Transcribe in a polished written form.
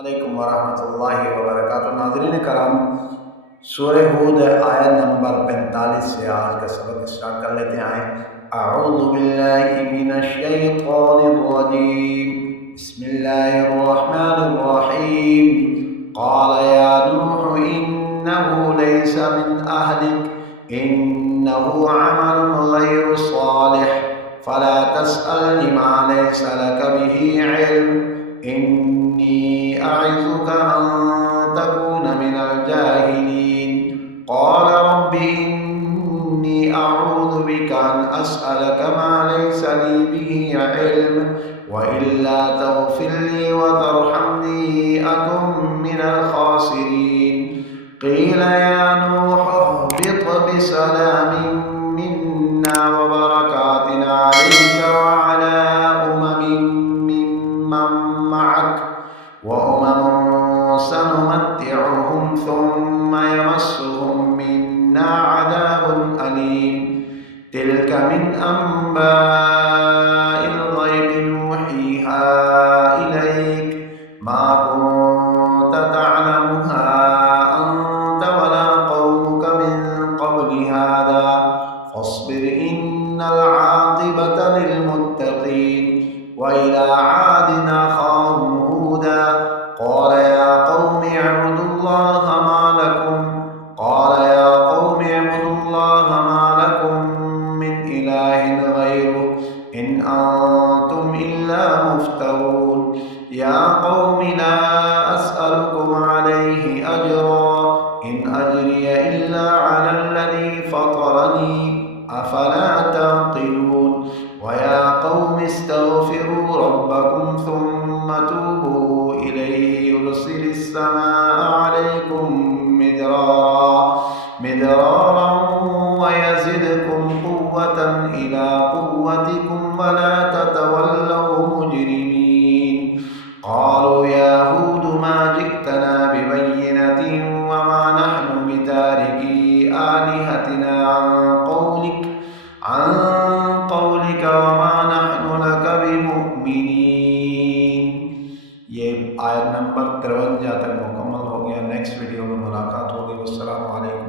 अलैकुम वरहमतुल्लाहि वबरकातुहू। नाज़रीन कराम, सूरह हूद आयत नंबर 45 से आज का सबक स्टार्ट कर लेते हैं। अऊज़ु बिल्लाहि मिनश शैतानिर रजीम, बिस्मिल्लाहिर्रहमानिर्रहीम। क़ाल या नूह इन्नहु लैसा मिन अहलिक इन्नहु अमलुन गैरु सालिह फला तस्अलनि मा लैसा लक बिही इल्म इन्नी अइज़ुक अन तकून मिनल जाहिलीन। क़ाल रब्बि इन्नी अऊज़ु बिका अन अस्अलक मा लैसा ली बिही इल्म व इल्ला तग़फ़िर ली व तरहमनी अकुन मिनल ख़ासिरीन। क़ील या नूह इहबित बिसलामिन मिन्ना व बरकातिन अलैका व अला उममिन मिम्मन मअक व उममुन सनुमत्तिउहुम सुम्मा यमस्सुहुम मिन्ना अज़ाबुन अलीम। तिल्क मिन अंबाइल ग़ैबि नूहीहा इलैक मा कुन्त तअलमुहा अंत वला क़ौमुक मिन क़ब्लि हाज़ा फ़ास्बिर इन्नल आक़िबता लिलमुत्तक़ीन। व इला आदिन अख़ाहुम हूदा क़ाल या क़ौमि अअ्बुदुल्लाह मा लकुम मिन इलाहिन ग़ैरुहु इन अंतुम इल्ला मुफ्तरून। या क़ौमि ला अस्अलुकुम अलैहि अज्रा इन अज्रिय इल्ला अलल्लज़ी फ़तरनी अफ़ला तअक़िलून। व या क़ौमि इस्तग़फ़िरू रब्बकुम सुम्मा तूबू इलैहि युरसिलिस समाअ अलैकुम मिदरारा व यज़िदकुम क़ुव्वतन इला क़ुव्वतिकुम व ला ततवल्लौ मुजरिमीन। क़ालू या हूद मा जि'तना बिबय्यिनतिन व मा नहनु बितारिकी आलिहतिना अन क़ौलिक व मा नहनु लक बिमुअ्मिनीन। ये आयत नंबर 53 तक मुकम्मल हो गया। नेक्स्ट वीडियो में मुलाकात होगी। वस्सलामु अलैकुम।